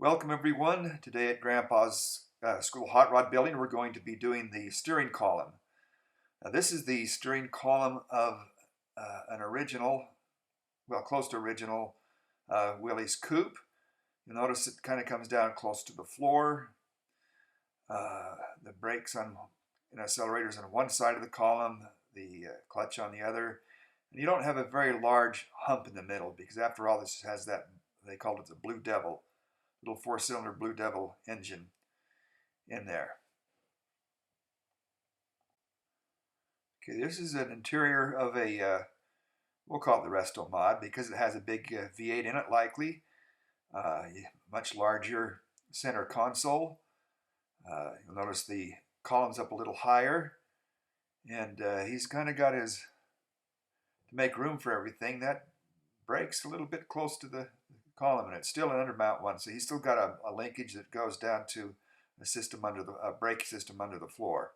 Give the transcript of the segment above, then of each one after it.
Welcome everyone. Today at Grandpa's School Hot Rod Building we're going to be doing the steering column. Now, this is the steering column of an original, well close to original Willys Coupe. You'll notice it kind of comes down close to the floor. The brakes and accelerators on one side of the column, the clutch on the other. And you don't have a very large hump in the middle because after all this has that, they called it the Blue Devil. Little four-cylinder Blue Devil engine in there. Okay, this is an interior of a, we'll call it the Resto Mod because it has a big V8 in it likely. Much larger center console. You'll notice the column's up a little higher. And he's kind of got his, to make room for everything, that brake's a little bit close to the column, and it's still an undermount one, so he's still got a linkage that goes down to a system under the brake system under the floor.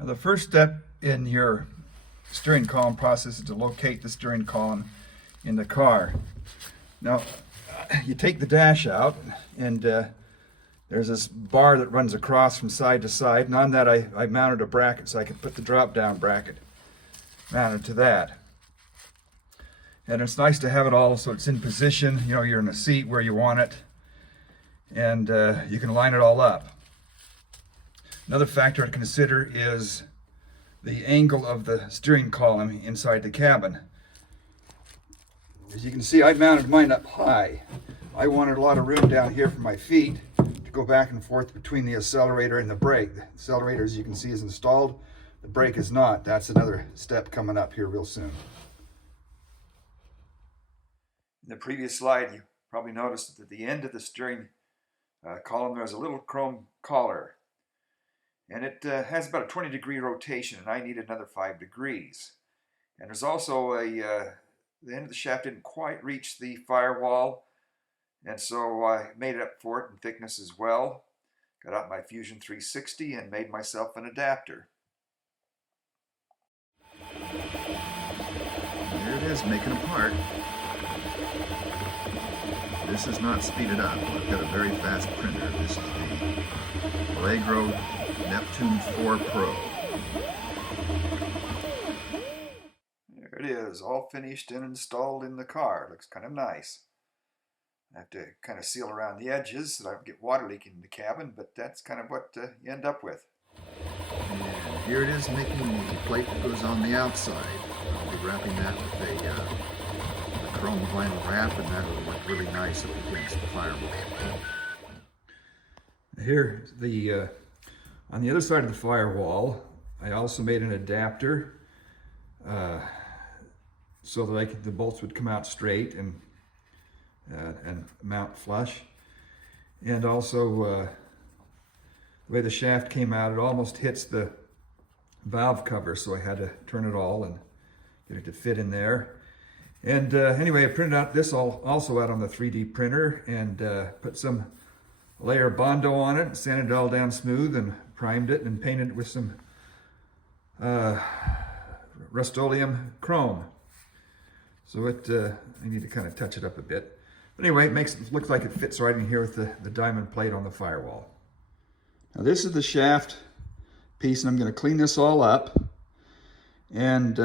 Now, the first step in your steering column process is to locate the steering column in the car. Now, you take the dash out, and there's this bar that runs across from side to side, and on that I mounted a bracket so I could put the drop-down bracket mounted to that. And it's nice to have it all so it's in position, you know, you're in a seat where you want it, and you can line it all up. Another factor to consider is the angle of the steering column inside the cabin. As you can see, I mounted mine up high. I wanted a lot of room down here for my feet to go back and forth between the accelerator and the brake. The accelerator, as you can see, is installed. The brake is not. That's another step coming up here real soon. In the previous slide, you probably noticed that at the end of the steering column there's a little chrome collar, and it has about a 20-degree rotation, and I needed another 5 degrees. And there's also the end of the shaft didn't quite reach the firewall, and so I made it up for it in thickness as well. Got out my Fusion 360 and made myself an adapter. There it is, making a part. This is not speeded up. I've got a very fast printer. This is the Allegro Neptune 4 Pro. There it is, all finished and installed in the car. Looks kind of nice. I have to kind of seal around the edges so that I don't get water leaking in the cabin, but that's kind of what you end up with. And here it is, making the plate that goes on the outside. I'll be wrapping that with a chrome vinyl wrap, and that'll look really nice up against the firewall. Here, on the other side of the firewall, I also made an adapter so that the bolts would come out straight and mount flush. And also, the way the shaft came out, it almost hits the valve cover, so I had to turn it all and get it to fit in there. And anyway, I printed out this also out on the 3D printer and put some layer Bondo on it, sanded it all down smooth and primed it and painted it with some Rust-Oleum chrome. So I need to kind of touch it up a bit. But anyway, it makes it look like it fits right in here with the diamond plate on the firewall. Now this is the shaft piece, and I'm going to clean this all up. And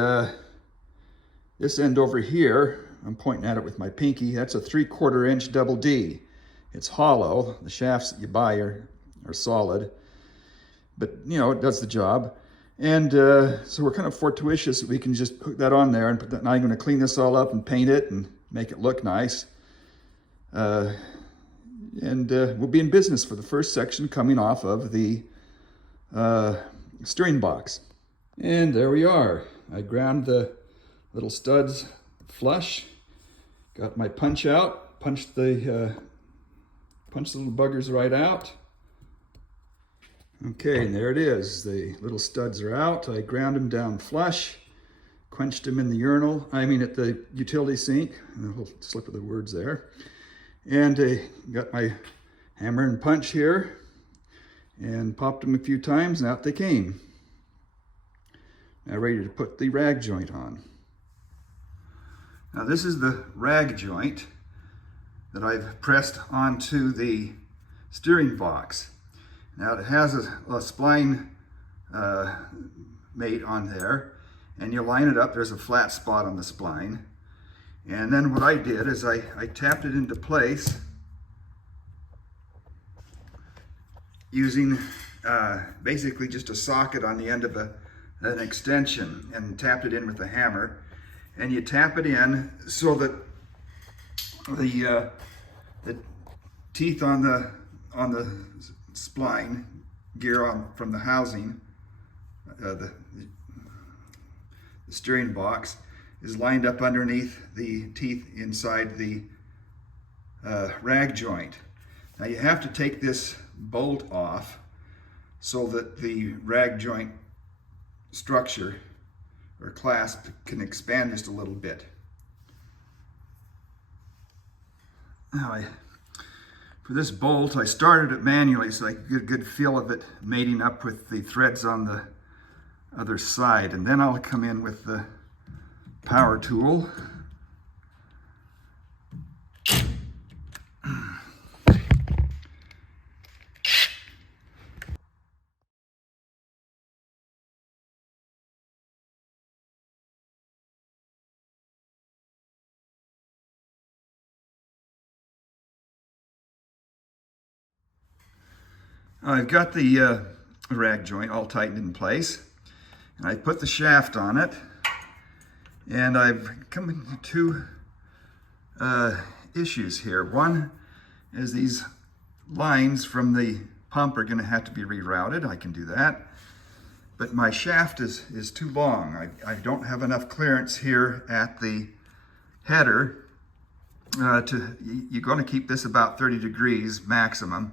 this end over here, I'm pointing at it with my pinky, that's a 3/4 inch double D. It's hollow. The shafts that you buy are solid, but you know, it does the job. And so we're kind of fortuitous that we can just put that on there and put that. Now I'm going to clean this all up and paint it and make it look nice. And we'll be in business for the first section coming off of the steering box. And there we are. I ground the little studs flush, got my punch out, punched the little buggers right out. Okay, and there it is. The little studs are out. I ground them down flush, quenched them in the urinal, at the utility sink, and a little slip of the words there. And got my hammer and punch here and popped them a few times, and out they came. Now ready to put the rag joint on. Now this is the rag joint. that I've pressed onto the steering box. Now it has a spline mate on there, and you line it up. There's a flat spot on the spline. And then what I did is I tapped it into place using basically just a socket on the end of an extension, and tapped it in with a hammer. And you tap it in so that the teeth on the spline gear from the housing, the steering box, is lined up underneath the teeth inside the rag joint. Now you have to take this bolt off so that the rag joint structure or clasp can expand just a little bit. Now for this bolt, I started it manually so I could get a good feel of it mating up with the threads on the other side, and then I'll come in with the power tool. I've got the rag joint all tightened in place, and I put the shaft on it, and I've come into two issues here. One is these lines from the pump are going to have to be rerouted. I can do that, but my shaft is too long. I don't have enough clearance here at the header. You're going to keep this about 30 degrees maximum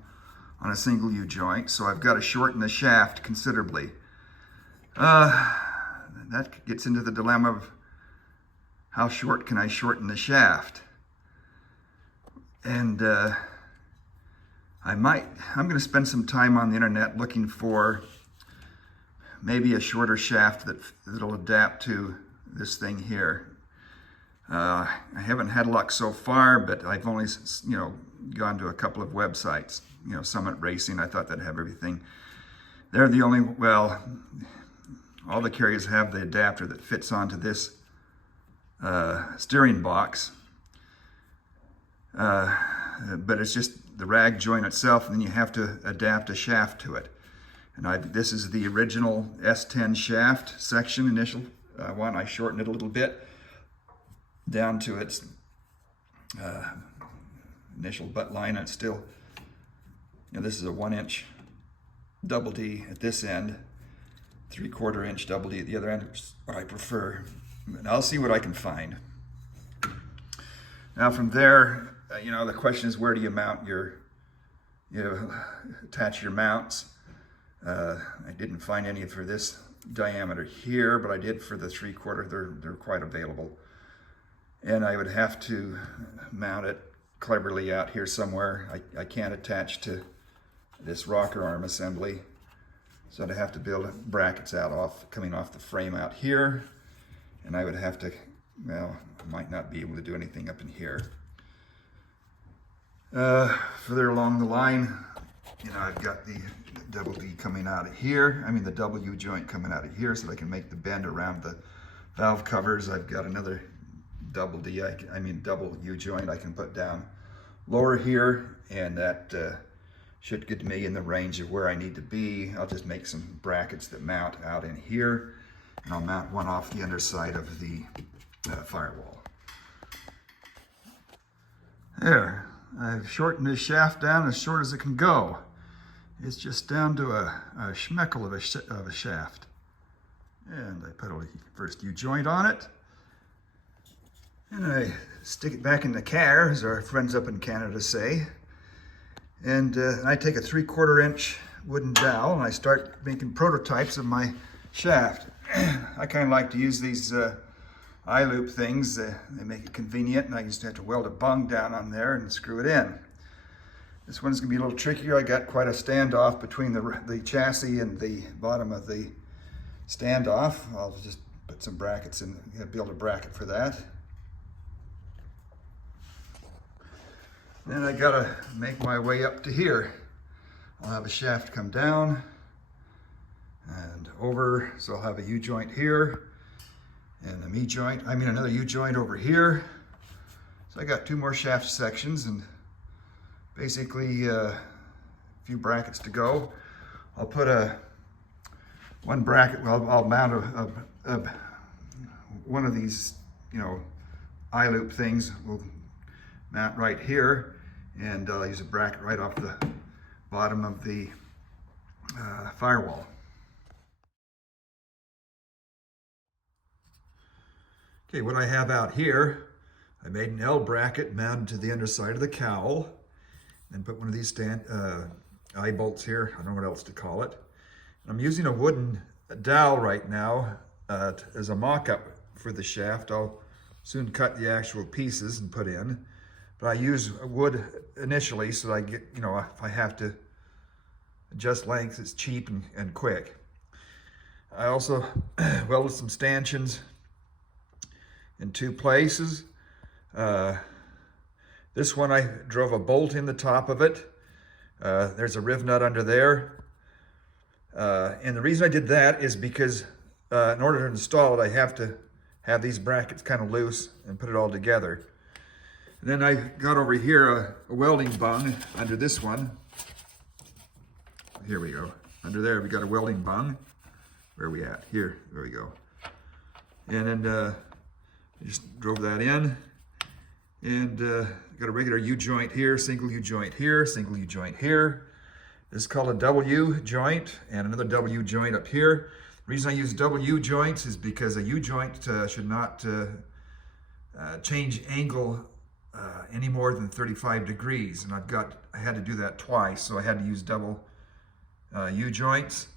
on a single U-joint, so I've got to shorten the shaft considerably. That gets into the dilemma of how short can I shorten the shaft? And I'm going to spend some time on the internet looking for maybe a shorter shaft that'll adapt to this thing here. I haven't had luck so far, but I've only, gone to a couple of websites. Summit Racing, I thought they'd have everything. They're the only, well, all the carriers have the adapter that fits onto this steering box. But it's just the rag joint itself, and then you have to adapt a shaft to it. And this is the original S10 shaft section, initial one. I shortened it a little bit down to its initial butt line. It's still, this is a 1-inch double D at this end, 3/4 inch double D at the other end, which is what I prefer. And I'll see what I can find. Now from there, the question is, where do you mount attach your mounts? I didn't find any for this diameter here, but I did for the 3/4. They're quite available. And I would have to mount it cleverly out here somewhere. I can't attach to this rocker arm assembly, so I'd have to build brackets coming off the frame out here, and I would have to, I might not be able to do anything up in here. Further along the line, I've got the double D coming out of here. The double U joint coming out of here, so that I can make the bend around the valve covers. I've got another double D, double U joint I can put down lower here, and that should get me in the range of where I need to be. I'll just make some brackets that mount out in here, and I'll mount one off the underside of the firewall. There, I've shortened this shaft down as short as it can go. It's just down to a schmeckle of a shaft. And I put a first U-joint on it, and I stick it back in the car, as our friends up in Canada say. And I take a 3/4 inch wooden dowel, and I start making prototypes of my shaft. I kind of like to use these eye-loop things. They make it convenient, and I just have to weld a bung down on there and screw it in. This one's gonna be a little trickier. I got quite a standoff between the chassis and the bottom of the standoff. I'll just put some brackets in, build a bracket for that. Then I gotta make my way up to here. I'll have a shaft come down and over, so I'll have a U-joint here and a another U-joint over here. So I got 2 more shaft sections and basically a few brackets to go. I'll put one bracket, I'll mount one of these, eye loop things. We'll mount right here, and I'll use a bracket right off the bottom of the firewall. Okay, what I have out here, I made an L bracket mounted to the underside of the cowl, and put one of these eye bolts here. I don't know what else to call it. I'm using a wooden dowel right now as a mock-up for the shaft. I'll soon cut the actual pieces and put in, but I use wood initially so that I get, if I have to adjust length, it's cheap and quick. I also welded some stanchions in 2 places. This one I drove a bolt in the top of it. There's a riv nut under there. And the reason I did that is because in order to install it, I have to have these brackets kind of loose and put it all together. And then I got over here a welding bung under this one. Here we go. Under there we got a welding bung. Where are we at? Here, there we go. And then I just drove that in. And got a regular U-joint here, single U-joint here, single U-joint here. This is called a W joint, and another W joint up here. The reason I use W joints is because a U-joint should not change angle any more than 35 degrees. And I had to do that twice, so I had to use double U-joints.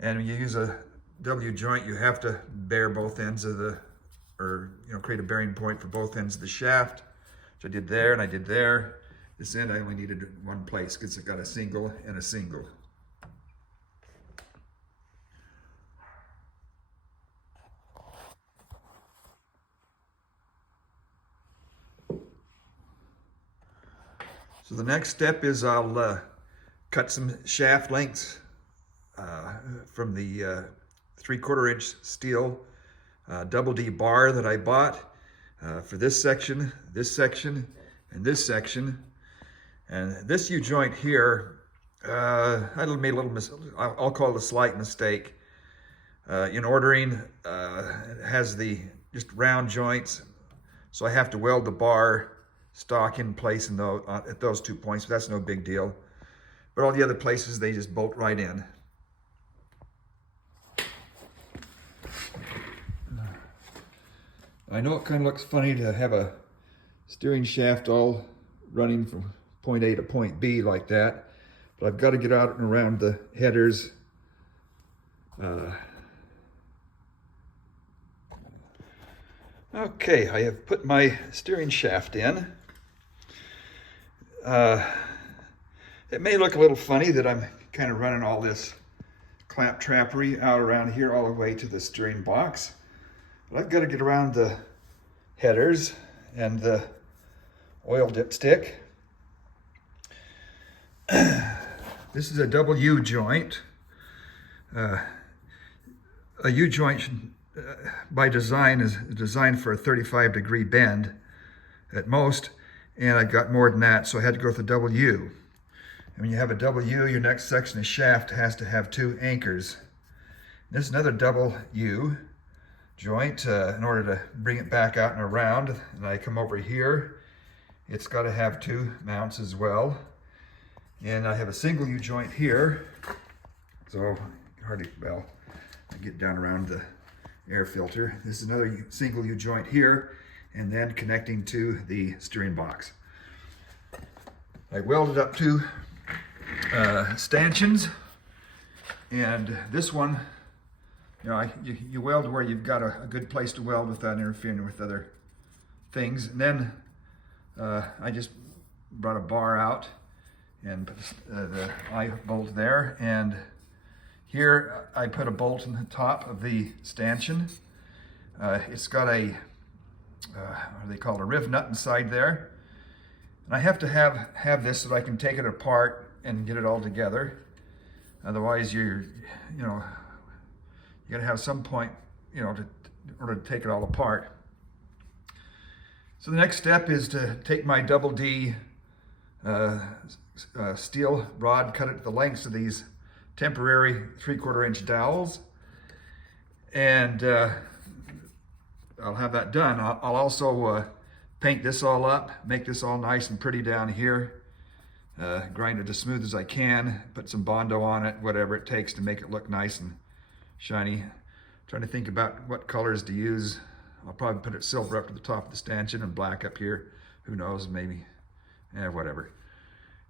And when you use a W joint, you have to bear both ends of create a bearing point for both ends of the shaft. Which I did there and I did there. This end I only needed 1 place because it got a single and a single. So the next step is I'll cut some shaft lengths from the 3/4 inch steel double D bar that I bought for this section, and this section. And this U-joint here, I made a little I'll call it a slight mistake. In ordering, it has just round joints, so I have to weld the bar stock in place at those 2 points, but that's no big deal. But all the other places, they just bolt right in. I know it kind of looks funny to have a steering shaft all running from point A to point B like that, but I've got to get out and around the headers. Okay, I have put my steering shaft in. It may look a little funny that I'm kind of running all this clamp trappery out around here all the way to the steering box, but I've got to get around the headers and the oil dipstick. This is a double U-joint. A U-joint by design is designed for a 35-degree bend at most, and I got more than that, so I had to go with a double U. And when you have a double U, your next section of shaft has to have 2 anchors. This is another double U joint in order to bring it back out and around. And I come over here, it's got to have 2 mounts as well. And I have a single U joint here, so I get down around the air filter. This is another single U joint here, and then connecting to the steering box. I welded up 2 stanchions, and this one, you weld where you've got a good place to weld without interfering with other things. And then I just brought a bar out and put the eye bolt there, and here I put a bolt in the top of the stanchion. It's got a what do they call it, a riv nut inside there, And I have to have this so that I can take it apart and get it all together. Otherwise, you got to have some point, in order to take it all apart. So the next step is to take my double D steel rod, cut it to the lengths of these temporary 3/4 inch dowels, and I'll have that done. I'll also paint this all up, make this all nice and pretty down here, grind it as smooth as I can, put some Bondo on it, whatever it takes to make it look nice and shiny. Trying to think about what colors to use. I'll probably put it silver up to the top of the stanchion and black up here. Who knows, maybe, whatever.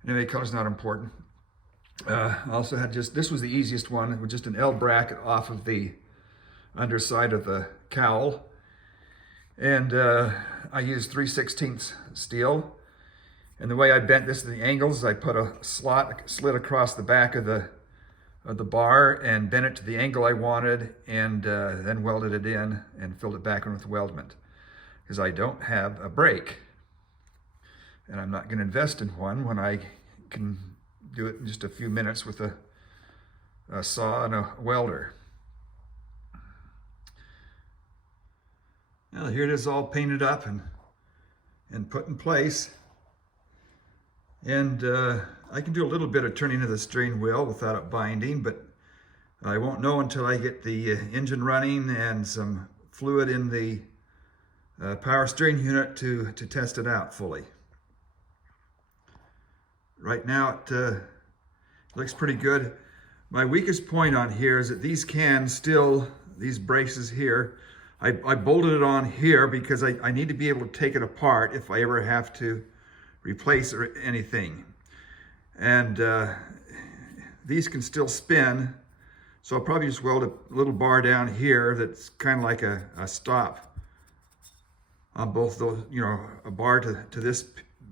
Anyway, color's not important. I also had this was the easiest one, with just an L bracket off of the underside of the cowl. And I used 3/16 steel. And the way I bent this to the angles, I put a slit across the back of the bar and bent it to the angle I wanted, and then welded it in and filled it back in with weldment, because I don't have a brake. And I'm not going to invest in one when I can do it in just a few minutes with a saw and a welder. Now here it is, all painted up and put in place. And I can do a little bit of turning of the steering wheel without it binding, but I won't know until I get the engine running and some fluid in the power steering unit to test it out fully. Right now it looks pretty good. My weakest point on here is that these these braces here, I bolted it on here because I need to be able to take it apart if I ever have to replace or anything. And these can still spin, so I'll probably just weld a little bar down here that's kind of like a stop on both those, a bar to this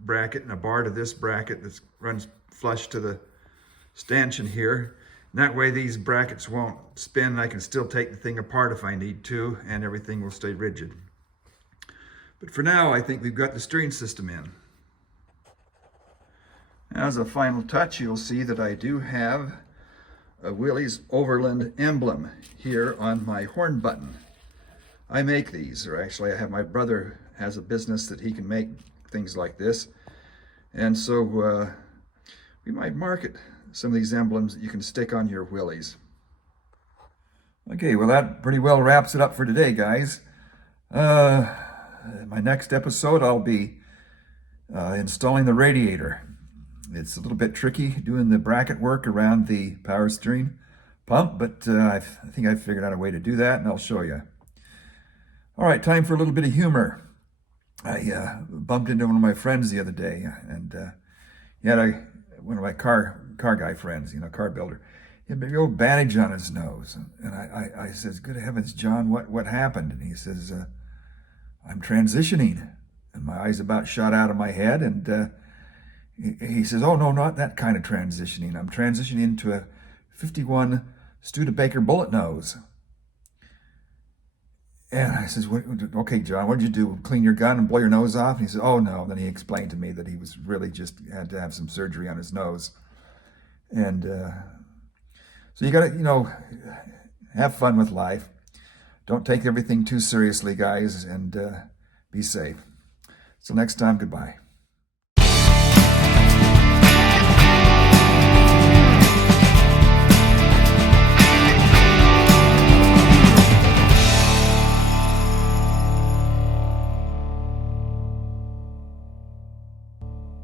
bracket and a bar to this bracket that runs flush to the stanchion here. And that way these brackets won't spin. I can still take the thing apart if I need to, and everything will stay rigid. But for now, I think we've got the steering system in. As a final touch, you'll see that I do have a Willys Overland emblem here on my horn button. I make these, or actually I have my brother has a business that he can make things like this. And so we might market some of these emblems that you can stick on your Willys. Okay, well that pretty well wraps it up for today, guys. My next episode, I'll be installing the radiator. It's a little bit tricky doing the bracket work around the power steering pump, but I think I've figured out a way to do that, and I'll show you. All right, time for a little bit of humor. I bumped into one of my friends the other day, and he had one of my car guy friends, car builder. He had a big old bandage on his nose, and I says, "Good heavens, John, what happened?" And he says, "I'm transitioning," and my eyes about shot out of my head, and he says, "Oh no, not that kind of transitioning. I'm transitioning into a 51 Studebaker bullet nose." And I says, "Okay, John, what did you do? Clean your gun and blow your nose off?" And he says, "Oh no." Then he explained to me that he was really just had to have some surgery on his nose. And so you got to, have fun with life. Don't take everything too seriously, guys, and be safe. Till next time, goodbye.